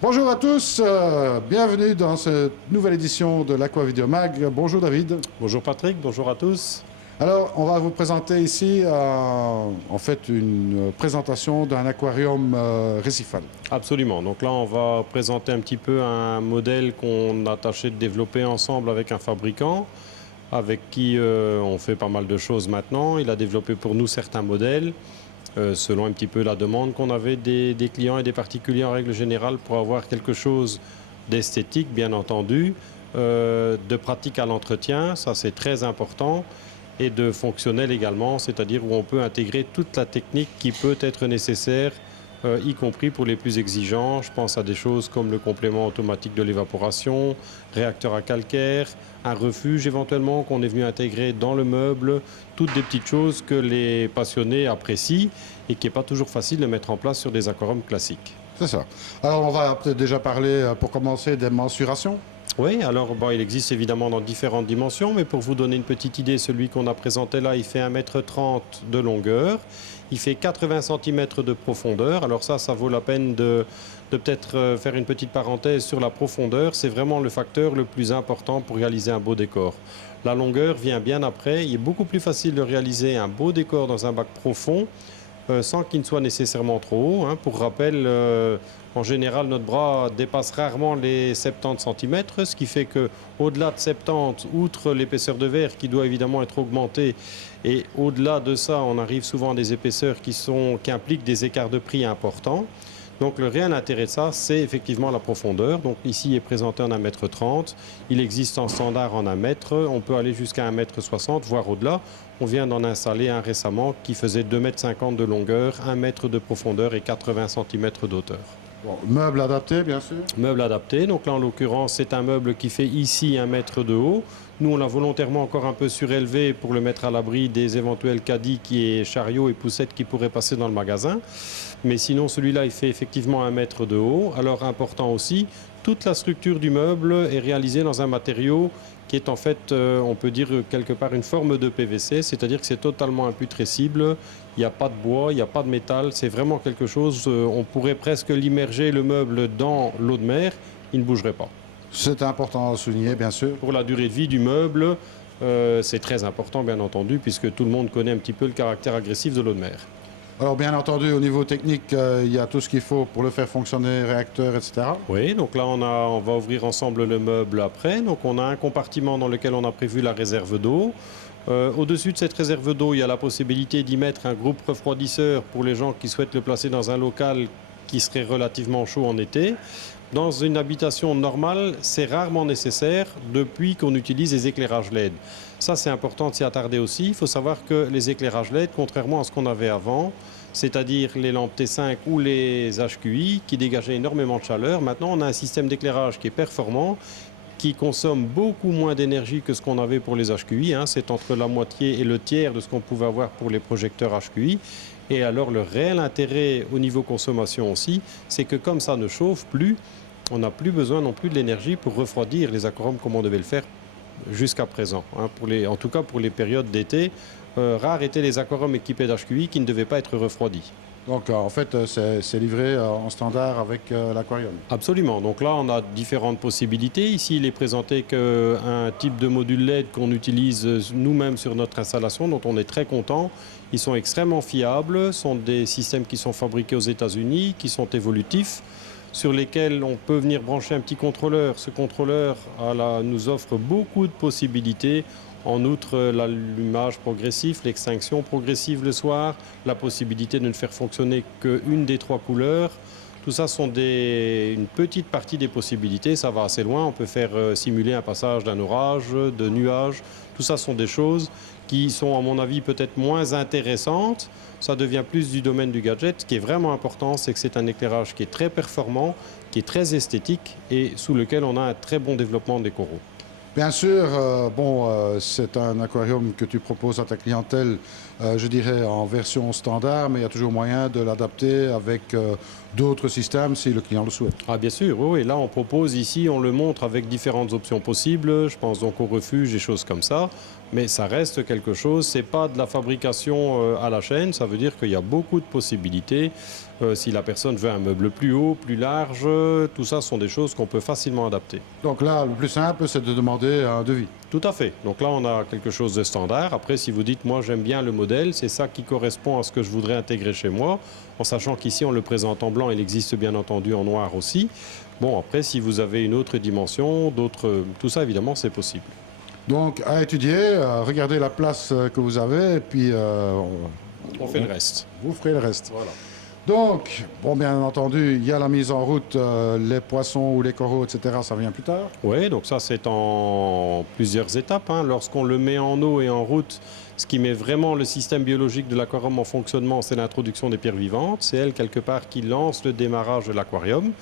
Bonjour à tous, bienvenue dans cette nouvelle édition de l'Aqua Video Mag. Bonjour David. Bonjour Patrick, bonjour à tous. Alors, on va vous présenter ici en fait une présentation d'un aquarium récifal. Absolument, donc là on va présenter un petit peu un modèle qu'on a tâché de développer ensemble avec un fabricant avec qui on fait pas mal de choses maintenant. Il a développé pour nous certains modèles selon un petit peu la demande qu'on avait des clients et des particuliers en règle générale pour avoir quelque chose d'esthétique bien entendu, de pratique à l'entretien, ça c'est très important, et de fonctionnel également, c'est-à-dire où on peut intégrer toute la technique qui peut être nécessaire, y compris pour les plus exigeants. Je pense à des choses comme le complément automatique de l'évaporation, réacteur à calcaire, un refuge éventuellement qu'on est venu intégrer dans le meuble, toutes des petites choses que les passionnés apprécient et qui n'est pas toujours facile de mettre en place sur des aquariums classiques. C'est ça. Alors, on va peut-être déjà parler, pour commencer, des mensurations. Oui, alors bon, il existe évidemment dans différentes dimensions, mais pour vous donner une petite idée, celui qu'on a présenté là, il fait 1,30 m de longueur, il fait 80 cm de profondeur. Alors ça vaut la peine de peut-être faire une petite parenthèse sur la profondeur. C'est vraiment le facteur le plus important pour réaliser un beau décor. La longueur vient bien après. Il est beaucoup plus facile de réaliser un beau décor dans un bac profond sans qu'il ne soit nécessairement trop haut. Hein. Pour rappel, en général, notre bras dépasse rarement les 70 cm, ce qui fait qu'au-delà de 70, outre l'épaisseur de verre qui doit évidemment être augmentée, et au-delà de ça, on arrive souvent à des épaisseurs qui impliquent des écarts de prix importants. Donc le réel intérêt de ça, c'est effectivement la profondeur. Donc ici, il est présenté en 1,30 m. Il existe en standard en 1 m. On peut aller jusqu'à 1,60 m, voire au-delà. On vient d'en installer un récemment qui faisait 2,50 m de longueur, 1 m de profondeur et 80 cm d'auteur. Bon, meuble adapté, bien sûr. Meuble adapté. Donc là, en l'occurrence, c'est un meuble qui fait ici 1 m de haut. Nous, on l'a volontairement encore un peu surélevé pour le mettre à l'abri des éventuels caddies et chariots et poussettes qui pourraient passer dans le magasin. Mais sinon, celui-là, il fait effectivement 1 m de haut. Alors, important aussi, toute la structure du meuble est réalisée dans un matériau qui est en fait, on peut dire quelque part, une forme de PVC, c'est-à-dire que c'est totalement imputrescible. Il n'y a pas de bois, il n'y a pas de métal. C'est vraiment quelque chose, on pourrait presque l'immerger, le meuble, dans l'eau de mer, il ne bougerait pas. C'est important à souligner, bien sûr. Pour la durée de vie du meuble, c'est très important, bien entendu, puisque tout le monde connaît un petit peu le caractère agressif de l'eau de mer. Alors, bien entendu, au niveau technique, il y a tout ce qu'il faut pour le faire fonctionner, réacteur, etc. Oui, donc là, on va ouvrir ensemble le meuble après. Donc, on a un compartiment dans lequel on a prévu la réserve d'eau. Au-dessus de cette réserve d'eau, il y a la possibilité d'y mettre un groupe refroidisseur pour les gens qui souhaitent le placer dans un local qui serait relativement chaud en été. Dans une habitation normale, c'est rarement nécessaire depuis qu'on utilise les éclairages LED. Ça, c'est important de s'y attarder aussi. Il faut savoir que les éclairages LED, contrairement à ce qu'on avait avant, c'est-à-dire les lampes T5 ou les HQI qui dégageaient énormément de chaleur, maintenant on a un système d'éclairage qui est performant, qui consomme beaucoup moins d'énergie que ce qu'on avait pour les HQI. Hein. C'est entre la moitié et le tiers de ce qu'on pouvait avoir pour les projecteurs HQI. Et alors le réel intérêt au niveau consommation aussi, c'est que comme ça ne chauffe plus, on n'a plus besoin non plus de l'énergie pour refroidir les aquariums comme on devait le faire jusqu'à présent. Hein. En tout cas pour les périodes d'été, rares étaient les aquariums équipés d'HQI qui ne devaient pas être refroidis. Donc, en fait, c'est livré en standard avec l'aquarium. Absolument. Donc là, on a différentes possibilités. Ici, il est présenté qu'un type de module LED qu'on utilise nous-mêmes sur notre installation, dont on est très content. Ils sont extrêmement fiables. Ce sont des systèmes qui sont fabriqués aux États-Unis, qui sont évolutifs, sur lesquels on peut venir brancher un petit contrôleur. Ce contrôleur nous offre beaucoup de possibilités. En outre, l'allumage progressif, l'extinction progressive le soir, la possibilité de ne faire fonctionner qu'une des 3 couleurs. Tout ça sont une petite partie des possibilités. Ça va assez loin. On peut faire simuler un passage d'un orage, de nuages. Tout ça sont des choses qui sont, à mon avis, peut-être moins intéressantes. Ça devient plus du domaine du gadget. Ce qui est vraiment important, c'est que c'est un éclairage qui est très performant, qui est très esthétique et sous lequel on a un très bon développement des coraux. Bien sûr, c'est un aquarium que tu proposes à ta clientèle, je dirais en version standard, mais il y a toujours moyen de l'adapter avec d'autres systèmes si le client le souhaite. Ah bien sûr, oui, oui. Là on propose ici, on le montre avec différentes options possibles, je pense donc au refuge, des choses comme ça, mais ça reste quelque chose, c'est pas de la fabrication à la chaîne, ça veut dire qu'il y a beaucoup de possibilités. Si la personne veut un meuble plus haut, plus large, tout ça sont des choses qu'on peut facilement adapter. Donc là, le plus simple, c'est de demander un devis. Tout à fait. Donc là, on a quelque chose de standard. Après, si vous dites, moi, j'aime bien le modèle, c'est ça qui correspond à ce que je voudrais intégrer chez moi, en sachant qu'ici, on le présente en blanc, il existe bien entendu en noir aussi. Bon, après, si vous avez une autre dimension, tout ça, évidemment, c'est possible. Donc, à étudier, regardez la place que vous avez et puis On fait le reste. vous ferez le reste. Voilà. Donc, bon, bien entendu, il y a la mise en route, les poissons ou les coraux, etc., ça vient plus tard. Oui, donc ça, c'est en plusieurs étapes, hein. Lorsqu'on le met en eau et en route, ce qui met vraiment le système biologique de l'aquarium en fonctionnement, c'est l'introduction des pierres vivantes. C'est elle, quelque part, qui lance le démarrage de l'aquarium.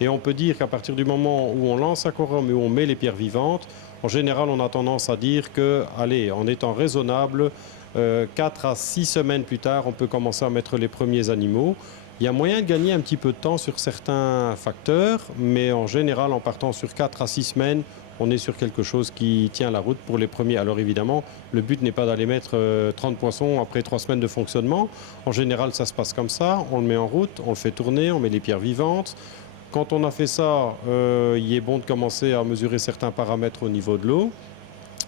Et on peut dire qu'à partir du moment où on lance l'aquarium et où on met les pierres vivantes, en général, on a tendance à dire que, allez, en étant raisonnable, 4 à 6 semaines plus tard, on peut commencer à mettre les premiers animaux. Il y a moyen de gagner un petit peu de temps sur certains facteurs, mais en général, en partant sur 4 à 6 semaines, on est sur quelque chose qui tient la route pour les premiers. Alors évidemment, le but n'est pas d'aller mettre 30 poissons après 3 semaines de fonctionnement. En général, ça se passe comme ça. On le met en route, on le fait tourner, on met les pierres vivantes. Quand on a fait ça, il est bon de commencer à mesurer certains paramètres au niveau de l'eau.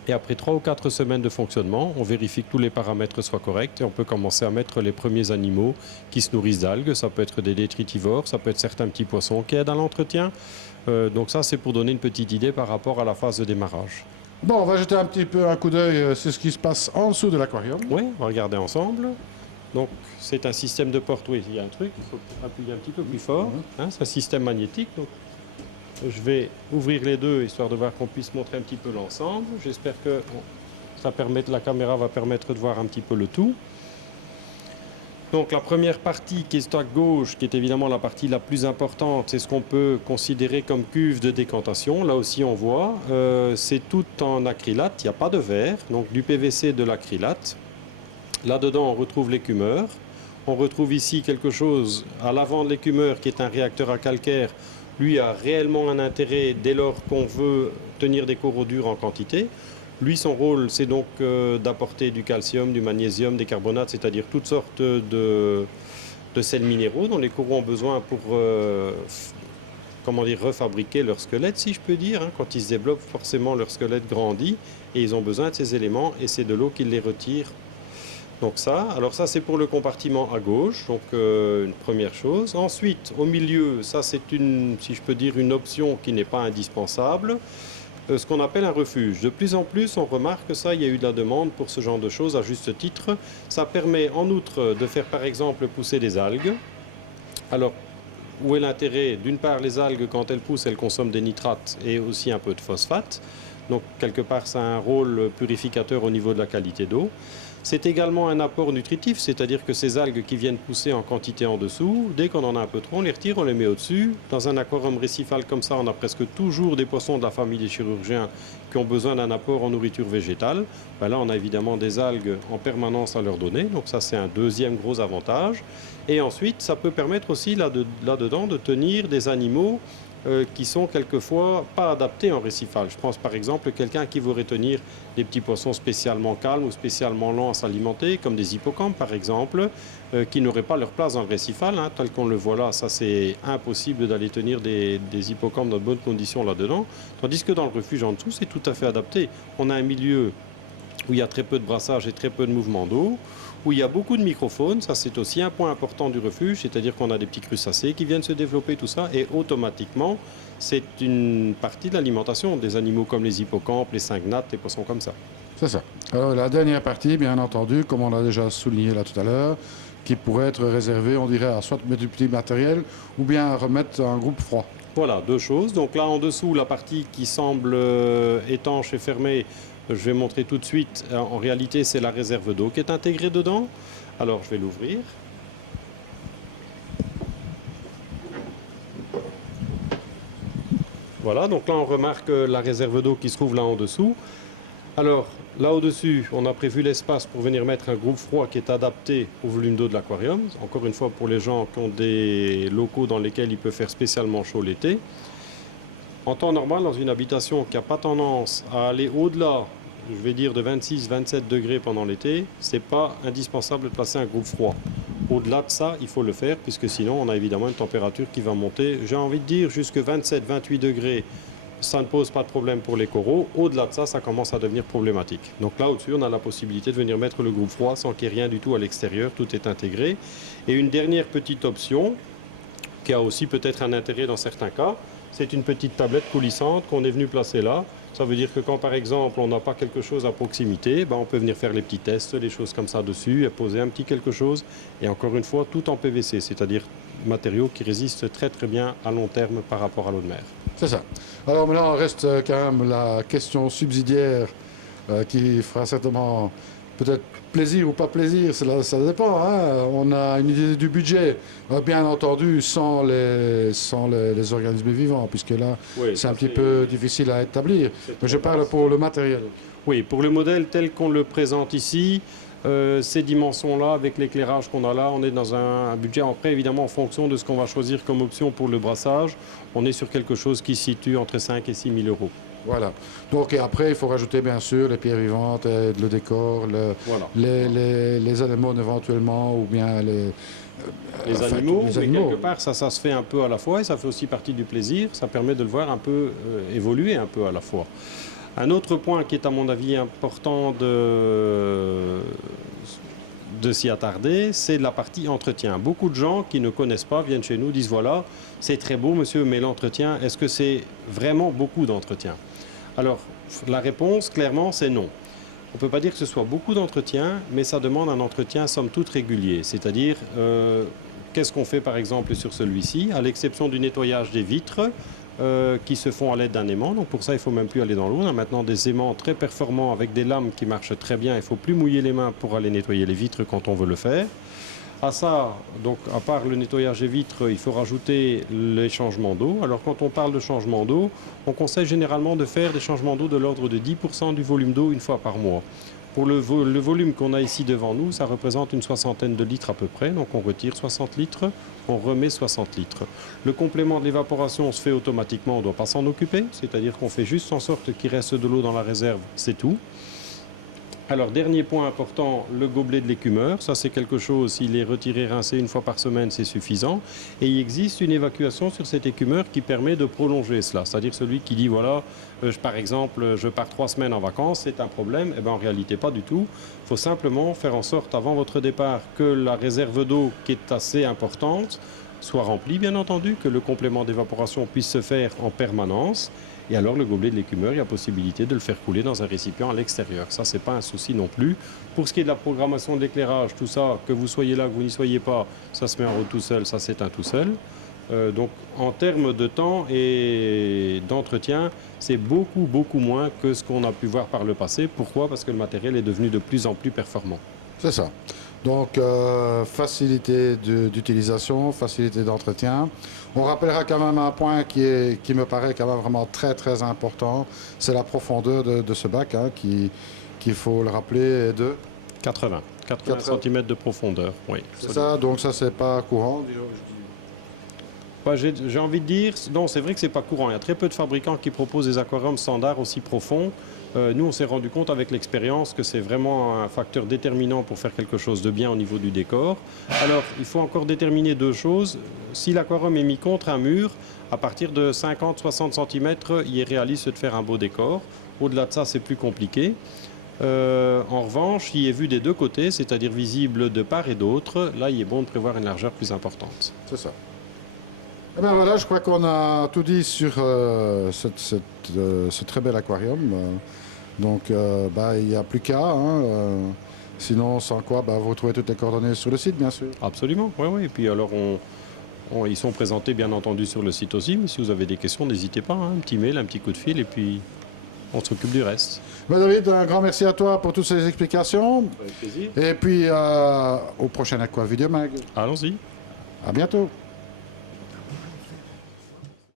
Et après 3 ou 4 semaines de fonctionnement, on vérifie que tous les paramètres soient corrects et on peut commencer à mettre les premiers animaux qui se nourrissent d'algues. Ça peut être des détritivores, ça peut être certains petits poissons qui aident à l'entretien. Donc ça, c'est pour donner une petite idée par rapport à la phase de démarrage. Bon, on va jeter un petit peu un coup d'œil sur ce qui se passe en dessous de l'aquarium. Oui, on va regarder ensemble. Donc c'est un système de porte, oui, il y a un truc, il faut appuyer un petit peu plus fort. Hein, c'est un système magnétique. Donc je vais ouvrir les deux, histoire de voir qu'on puisse montrer un petit peu l'ensemble. J'espère que la caméra va permettre de voir un petit peu le tout. Donc la première partie qui est à gauche, qui est évidemment la partie la plus importante, c'est ce qu'on peut considérer comme cuve de décantation. Là aussi on voit, c'est tout en acrylate, il n'y a pas de verre, donc du PVC, de l'acrylate. Là-dedans on retrouve l'écumeur. On retrouve ici quelque chose à l'avant de l'écumeur qui est un réacteur à calcaire. Lui a réellement un intérêt dès lors qu'on veut tenir des coraux durs en quantité. Lui, son rôle, c'est donc d'apporter du calcium, du magnésium, des carbonates, c'est-à-dire toutes sortes de sels minéraux dont les coraux ont besoin pour refabriquer leur squelette, si je peux dire. Hein. Quand ils se développent, forcément, leur squelette grandit et ils ont besoin de ces éléments et c'est de l'eau qui les retire. Donc ça, alors ça c'est pour le compartiment à gauche, donc une première chose. Ensuite, au milieu, ça c'est si je peux dire, une option qui n'est pas indispensable, ce qu'on appelle un refuge. De plus en plus, on remarque que ça, il y a eu de la demande pour ce genre de choses à juste titre. Ça permet en outre de faire par exemple pousser des algues. Alors, où est l'intérêt? D'une part, les algues, quand elles poussent, elles consomment des nitrates et aussi un peu de phosphate. Donc, quelque part, ça a un rôle purificateur au niveau de la qualité d'eau. C'est également un apport nutritif, c'est-à-dire que ces algues qui viennent pousser en quantité en dessous, dès qu'on en a un peu trop, on les retire, on les met au-dessus. Dans un aquarium récifal comme ça, on a presque toujours des poissons de la famille des chirurgiens qui ont besoin d'un apport en nourriture végétale. Ben là, on a évidemment des algues en permanence à leur donner, donc ça c'est un deuxième gros avantage. Et ensuite, ça peut permettre aussi là-dedans de tenir des animaux qui sont quelquefois pas adaptés en récifal. Je pense par exemple quelqu'un qui voudrait tenir des petits poissons spécialement calmes ou spécialement lents à s'alimenter, comme des hippocampes par exemple, qui n'auraient pas leur place dans le récifal, hein, tel qu'on le voit là. Ça c'est impossible d'aller tenir des hippocampes dans de bonnes conditions là-dedans, tandis que dans le refuge en dessous c'est tout à fait adapté. On a un milieu où il y a très peu de brassage et très peu de mouvement d'eau, où il y a beaucoup de microphones. Ça c'est aussi un point important du refuge, c'est-à-dire qu'on a des petits crustacés qui viennent se développer, tout ça, et automatiquement c'est une partie de l'alimentation des animaux comme les hippocampes, les cygnates, les poissons comme ça. C'est ça. Alors la dernière partie, bien entendu, comme on l'a déjà souligné là tout à l'heure, qui pourrait être réservée, on dirait, à soit mettre du petit matériel ou bien à remettre un groupe froid. Voilà, deux choses. Donc là en dessous, la partie qui semble étanche et fermée, je vais montrer tout de suite. En réalité, c'est la réserve d'eau qui est intégrée dedans. Alors, je vais l'ouvrir. Voilà, donc là, on remarque la réserve d'eau qui se trouve là en dessous. Alors, là au-dessus, on a prévu l'espace pour venir mettre un groupe froid qui est adapté au volume d'eau de l'aquarium. Encore une fois, pour les gens qui ont des locaux dans lesquels il peut faire spécialement chaud l'été. En temps normal, dans une habitation qui n'a pas tendance à aller au-delà, je vais dire de 26-27 degrés pendant l'été, ce n'est pas indispensable de placer un groupe froid. Au-delà de ça, il faut le faire, puisque sinon on a évidemment une température qui va monter. J'ai envie de dire jusque 27-28 degrés, ça ne pose pas de problème pour les coraux. Au-delà de ça, ça commence à devenir problématique. Donc là, au-dessus, on a la possibilité de venir mettre le groupe froid sans qu'il y ait rien du tout à l'extérieur, tout est intégré. Et une dernière petite option, qui a aussi peut-être un intérêt dans certains cas, c'est une petite tablette coulissante qu'on est venu placer là. Ça veut dire que quand, par exemple, on n'a pas quelque chose à proximité, on peut venir faire les petits tests, les choses comme ça dessus, et poser un petit quelque chose. Et encore une fois, tout en PVC, c'est-à-dire matériaux qui résistent très très bien à long terme par rapport à l'eau de mer. C'est ça. Alors maintenant, reste quand même la question subsidiaire qui fera certainement peut-être plaisir ou pas plaisir, ça dépend. Hein. On a une idée du budget, bien entendu, sans les organismes vivants, puisque là, oui, c'est un petit peu difficile à établir. Mais je parle pour le matériel. Oui, pour le modèle tel qu'on le présente ici, ces dimensions-là, avec l'éclairage qu'on a là, on est dans un budget, après évidemment en fonction de ce qu'on va choisir comme option pour le brassage, on est sur quelque chose qui se situe entre 5 et 6 000 euros. Voilà. Donc et après, il faut rajouter bien sûr les pierres vivantes, le décor, voilà. les animaux éventuellement, ou bien les animaux. Mais quelque part, ça se fait un peu à la fois et ça fait aussi partie du plaisir. Ça permet de le voir un peu évoluer un peu à la fois. Un autre point qui est à mon avis important de s'y attarder, c'est la partie entretien. Beaucoup de gens qui ne connaissent pas viennent chez nous, disent voilà, c'est très beau monsieur, mais l'entretien, est-ce que c'est vraiment beaucoup d'entretien? Alors, la réponse, clairement, c'est non. On ne peut pas dire que ce soit beaucoup d'entretien, mais ça demande un entretien somme toute régulier. C'est-à-dire, qu'est-ce qu'on fait par exemple sur celui-ci? À l'exception du nettoyage des vitres, qui se font à l'aide d'un aimant. Donc pour ça, il ne faut même plus aller dans l'eau. On a maintenant des aimants très performants avec des lames qui marchent très bien. Il ne faut plus mouiller les mains pour aller nettoyer les vitres quand on veut le faire. À ça, donc, à part le nettoyage des vitres, il faut rajouter les changements d'eau. Alors quand on parle de changement d'eau, on conseille généralement de faire des changements d'eau de l'ordre de 10% du volume d'eau une fois par mois. Pour le volume qu'on a ici devant nous, ça représente une soixantaine de litres à peu près. Donc on retire 60 litres, on remet 60 litres. Le complément de l'évaporation se fait automatiquement, on ne doit pas s'en occuper. C'est-à-dire qu'on fait juste en sorte qu'il reste de l'eau dans la réserve, c'est tout. Alors, dernier point important, le gobelet de l'écumeur. Ça, c'est quelque chose, s'il est retiré, rincé une fois par semaine, c'est suffisant. Et il existe une évacuation sur cet écumeur qui permet de prolonger cela. C'est-à-dire celui qui dit, voilà, par exemple, je pars 3 semaines en vacances, c'est un problème. Eh bien, en réalité, pas du tout. Il faut simplement faire en sorte, avant votre départ, que la réserve d'eau, qui est assez importante, soit remplie, bien entendu, que le complément d'évaporation puisse se faire en permanence. Et alors, le gobelet de l'écumeur, il y a possibilité de le faire couler dans un récipient à l'extérieur. Ça, c'est pas un souci non plus. Pour ce qui est de la programmation de l'éclairage, tout ça, que vous soyez là, que vous n'y soyez pas, ça se met en route tout seul, ça s'éteint tout seul. Donc, en termes de temps et d'entretien, c'est beaucoup, beaucoup moins que ce qu'on a pu voir par le passé. Pourquoi? Parce que le matériel est devenu de plus en plus performant. C'est ça. Donc, facilité d'utilisation, facilité d'entretien. On rappellera quand même un point qui me paraît quand même vraiment très, très important. C'est la profondeur de ce bac, hein, qu'il faut le rappeler, de 80 cm de profondeur, oui. C'est ça, donc ça, c'est pas courant. J'ai envie de dire, non, c'est vrai que c'est pas courant. Il y a très peu de fabricants qui proposent des aquariums standards aussi profonds. Nous, on s'est rendu compte avec l'expérience que c'est vraiment un facteur déterminant pour faire quelque chose de bien au niveau du décor. Alors, il faut encore déterminer 2 choses. Si l'aquarium est mis contre un mur, à partir de 50-60 cm, il est réaliste de faire un beau décor. Au-delà de ça, c'est plus compliqué. En revanche, il est vu des 2 côtés, c'est-à-dire visible de part et d'autre. Là, il est bon de prévoir une largeur plus importante. C'est ça. Eh bien voilà, je crois qu'on a tout dit sur ce très bel aquarium. Donc, il n'y a plus qu'à. Hein, sinon, sans quoi, vous retrouvez toutes les coordonnées sur le site, bien sûr. Absolument, oui, oui. Et puis alors, ils sont présentés, bien entendu, sur le site aussi. Mais si vous avez des questions, n'hésitez pas. Hein, un petit mail, un petit coup de fil, et puis on s'occupe du reste. David, un grand merci à toi pour toutes ces explications. Avec plaisir. Et puis, au prochain Aqua Video Mag. Allons-y. À bientôt.